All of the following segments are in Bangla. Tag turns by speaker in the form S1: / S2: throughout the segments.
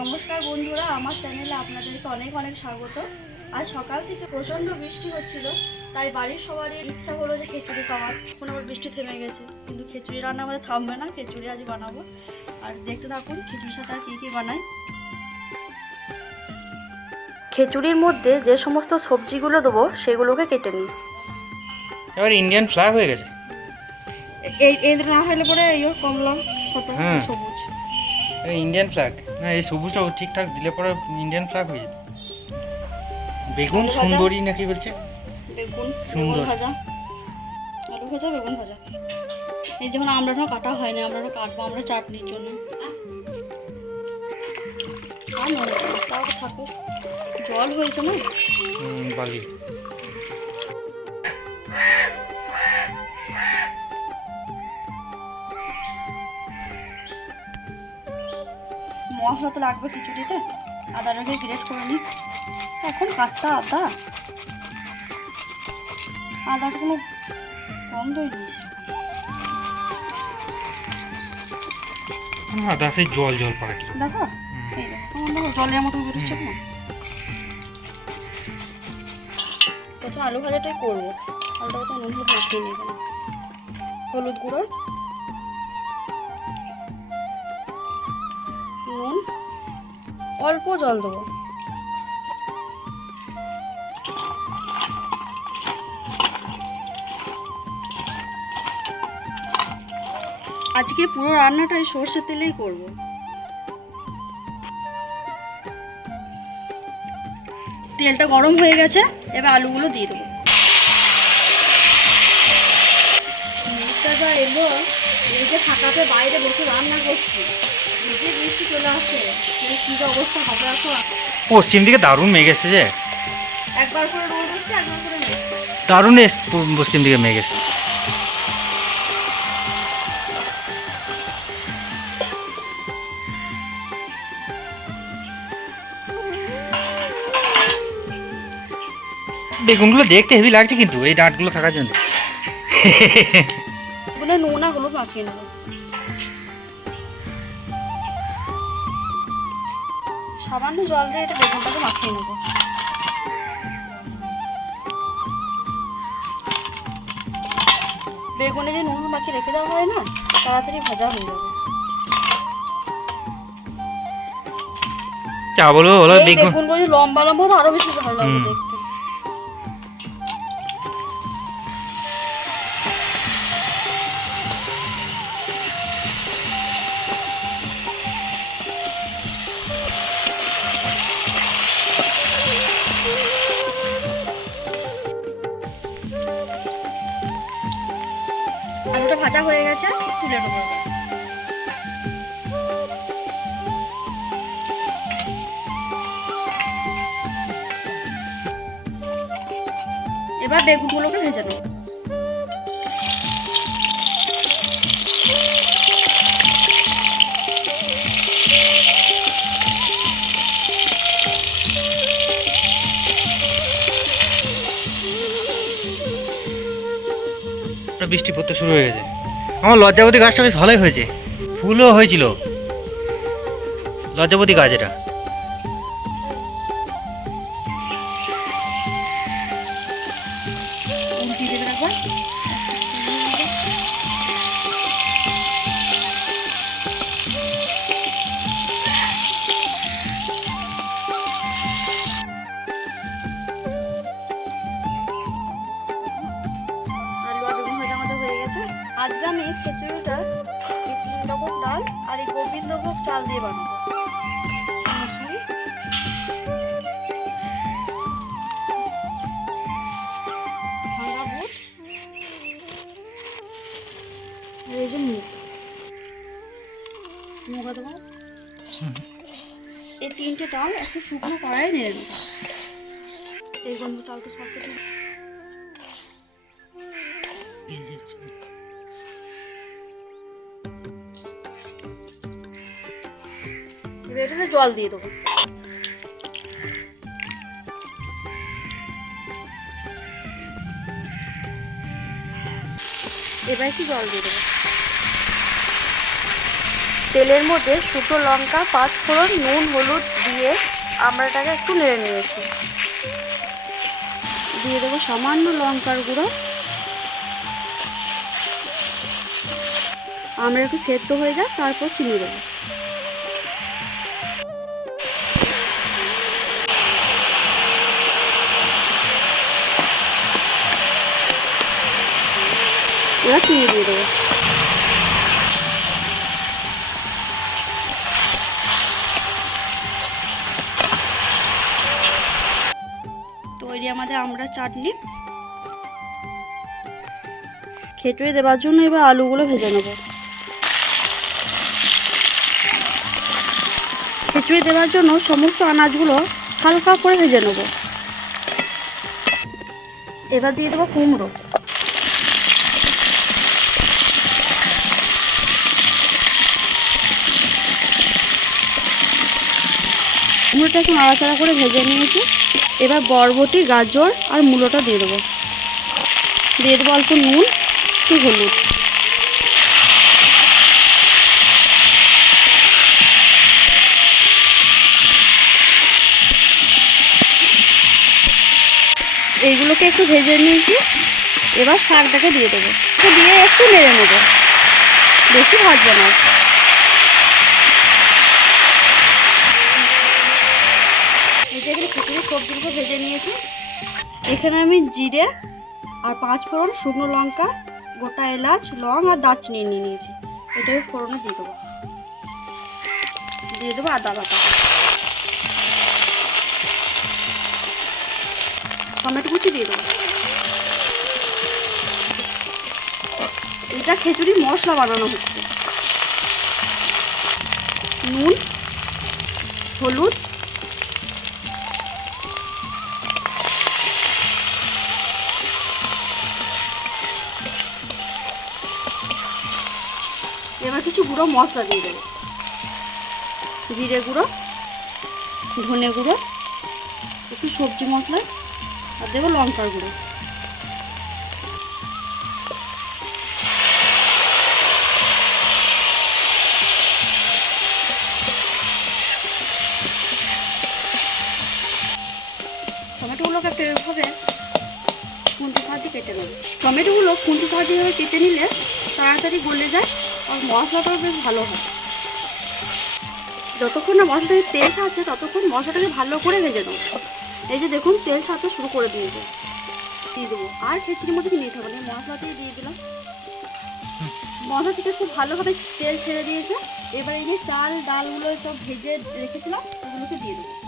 S1: নমস্কার বন্ধুরা আমার চ্যানেলে আপনাদেরকে অনেক অনেক স্বাগত। আজ সকাল থেকে প্রচণ্ড বৃষ্টি হচ্ছিল তাই বাড়ির সবারই ইচ্ছা হলো যে খিচুড়ি খাওয়ার। এখন আবার বৃষ্টি থেমে গেছে কিন্তু খিচুড়ি রান্না আমাদের থামবে না খিচুড়ি আজ বানাবো। আর দেখতে থাকুন খিচুড়ির সাথে আর কী কী বানাই। খিচুড়ির মধ্যে যে সমস্ত সবজিগুলো দেবো সেগুলোকে কেটে নিই।
S2: এবার ইন্ডিয়ান ফ্ল্যাগ হয়ে গেছে।
S1: এই এই না হলে পরে এই কমলা সাথে
S2: হ্যাঁ।
S1: সবুজ।
S2: ইন্ডিয়ান ফ্ল্যাগ না এই সবুজটা ঠিকঠাক দিলে পরে ইন্ডিয়ান ফ্ল্যাগ হয়ে যেত। বেগুন। সুন্দরী নাকি বলছে?
S1: বেগুন
S2: সুন্দর।
S1: ভাজা। আলু ভাজা বেগুন ভাজা। এই যেমন আমরাটা কাটা হয় হয়নি আমরাটা কাটবো আমরা চাটনির জন্য। তাও থাকুক। জল হয়েছে না?
S2: বালি।
S1: মশলা তো লাগবে খিচুড়িতে। আদা আদাটাকে গ্রেট করে নিই। এখন কাঁচা আদা? আদাটা কোনো গন্ধই নেই।
S2: আদা সেই জল জল পড়া কি
S1: দেখো? এই দেখো আমার জলের মতো বেরোচ্ছে না? প্রথমে আলু ভাজাটাই করব। আলুটা তো নুন হলুদ মাখিয়ে নিই এখানে। হলুদ গুঁড়ো। নুন। অল্প জল দেবো। আজকে পুরো রান্নাটাই সর্ষের তেলেই করব। তেলটা গরম হয়ে গেছে এবার আলুগুলো দিয়ে দেবো। এলো এই যে ফাঁকাতে বাইরে বসে রান্না করছি যদি বৃষ্টি চলে আসে কী অবস্থা হবে এখন
S2: পশ্চিম দিকে দারুণ মেঘ এসছে যে।
S1: একবার করে রোদ হচ্ছে একবার করে মেঘ।
S2: দারুণ এস পশ্চিম দিকে মেঘ এসছে। বেগুনগুলো দেখতে হেভি লাগছে কিন্তু এই ডাঁটগুলো থাকার জন্য।
S1: নুন সামান্য জল দিয়ে এটা বেগুনটাকে মাখিয়ে নেব। বেগুনে যে নুন মাখিয়ে রেখে দেওয়া হয় না তাড়াতাড়ি ভাজা হয়ে যাবে।
S2: চা বলব বলো বেগুন।
S1: লম্বা লম্বা হতো আরও বেশি ভালো লাগবে দেখতে। ভাজা হয়ে গেছে তুলে দেবো এবার। এবার বেগুনগুলোকে ভেজে নেব
S2: বৃষ্টি পড়তে শুরু হয়ে গেছে আমার লজ্জাবতী গাছটা বেশ ভালোই হয়েছে। ফুলও হয়েছিল। লজ্জাবতী গাছ এটা।
S1: ডাল আর এই গোবিন্দভোগ চাল দিয়ে বানাবো। এই যে মুগ। মুগা দেবো এই তিনটে ডাল একটা শুকনো কড়াই নেড়ে নেব। এই গন্ধ চালটা সব কিছু এটাতে জল দিয়ে দেবো। এবার কি জল দিয়ে দেবো। তেলের মধ্যে শুকনো লঙ্কা পাঁচ ফোড়ন নুন, হলুদ দিয়ে আমরা একটু নেড়ে নিয়েছি। দিয়ে দেবো সামান্য লঙ্কার গুঁড়ো। আমরা একটু সেদ্ধ হয়ে যায় তারপর চিনি দেবো। এবার চিনি দিয়ে তৈরি আমাদের আমরা চাটনি। খেটুড়ি দেওয়ার জন্য এবার আলুগুলো ভেজে নেব। খিচুড়ি দেওয়ার জন্য সমস্ত আনাজগুলো হালকা করে ভেজে নেব। এবার দিয়ে দেবো কুমড়ো। কুমড়োটা একটু নাড়াচাড়া করে ভেজে নিয়েছি। এবার বরবটি, গাজর আর মূলোটা দিয়ে দেবো। দিয়ে দেবো অল্প নুন, একটু হলুদ। এইগুলোকে একটু ভেজে নিয়েছি। এবার শাকটাকে দিয়ে দেবো। দিয়ে একটু নেড়ে নেব। বেশি ভাজবো না। নিয়েছি এখানে আমি জিরে আর পাঁচ ফোড়ন, শুকনো লঙ্কা, গোটা এলাচ, লং আর দারচিনি নিয়ে নিয়েছি। এটাকে ফোড়নে দিয়ে দেবো। দিয়ে দেবো আদা বাটা। টমেটো কুচি দিয়ে দেবো। এটা খিচুড়ি মশলা বানানো হচ্ছে। নুন, হলুদ গুঁড়ো, মশলা দিয়ে দেবো। জিরে গুঁড়ো, ধনে গুঁড়ো, একটু সবজি মশলা, আর দেবো লঙ্কার গুঁড়ো। টমেটোগুলোকে একটা এভাবে খুন্তি সাহায্যে কেটে নেব। টমেটোগুলো খুন্তি সাহায্যে কেটে নিলে তাড়াতাড়ি গলে যায় আর মশলাটাও বেশ ভালো হয়। যতক্ষণ না মশলাটাকে তেল ছাড়ছে, ততক্ষণ মশলাটাকে ভালো করে ভেজে নেব। এই যে দেখুন, তেল ছাড়তে শুরু করে দিয়েছে। দিয়ে দেবো। আর খিচুড়ির মধ্যে নিতে হবে? না মশলা দিয়ে দিয়ে দিলাম। মশলা থেকে খুব ভালোভাবে তেল ছেড়ে দিয়েছে। এবার এই যে চাল, ডালগুলো সব ভেজে রেখেছিলাম, ওগুলোকে দিয়ে দেবো।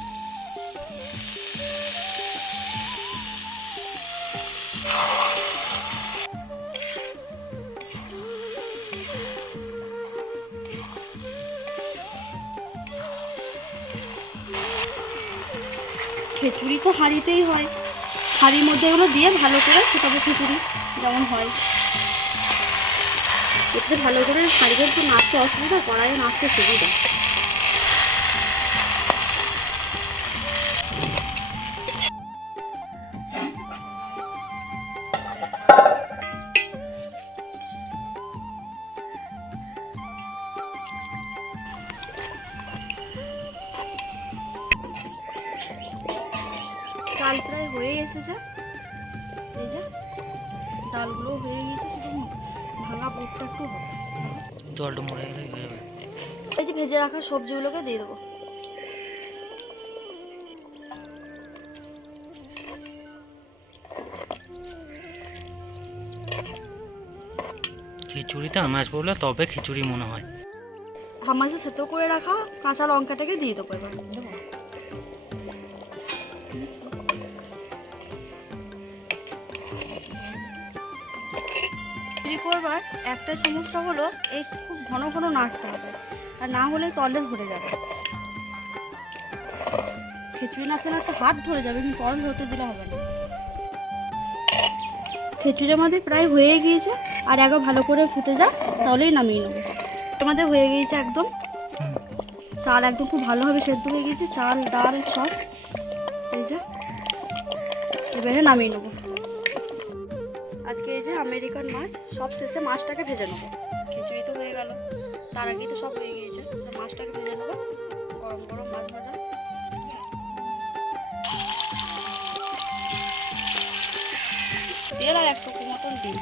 S1: খিচুড়ি তো হাঁড়িতেই হয়। হাঁড়ির মধ্যে এগুলো দিয়ে ভালো করে ফুটাবো খিচুড়ি, যেমন হয়। এতে ভালো করে হাঁড়িতে একটু নাচতে অসুবিধা, কড়াইয়ে নাচতে সুবিধা চাল প্রায় হয়ে এসেছে। এই যে ডালগুলো হয়ে গিয়েছে শুধু ভাঙা বুটটা একটু হবে।
S2: জলটা মরে গেলে হয়ে যাবে।
S1: এই যে ভেজে রাখা সবজিগুলোকে দিয়ে দেবো।
S2: খিচুড়িতে আনাজ পড়লে তবে খিচুড়ি মনে হয়।
S1: হামাজে সেদ্ধ করে রাখা কাঁচা লঙ্কাটাকে দিয়ে দেবো এবার। খিচুড়ি করবার একটা সমস্যা হলো, এই খুব ঘন ঘন নাড়তে হবে। আর না হলে তলে ধরে যাবে। খিচুড়ি নাড়তে নাড়তে হাত ধরে যাবে, কিন্তু তল ধরতে দিলে হবে না। খিচুড়ি আমাদের প্রায় হয়ে গিয়েছে। আর একবার ভালো করে ফুটে যাক তাহলেই নামিয়ে নেব। তোমাদের হয়ে গিয়েছে একদম। চাল একদম খুব ভালোভাবে সেদ্ধ হয়ে গিয়েছে। চাল, ডাল সব এই যে। এবারে নামিয়ে নেব। আজকে এই যে আমেরিকান মাছ, সব শেষে মাছটাকে ভেজে নেব। খিচুড়ি তো হয়ে গেল। তার আগেই তো সব হয়ে গিয়েছে। মাছটাকে ভেজে নেব। গরম গরম মাছ ভাজা। তেল আর এক টুকু মতন দিই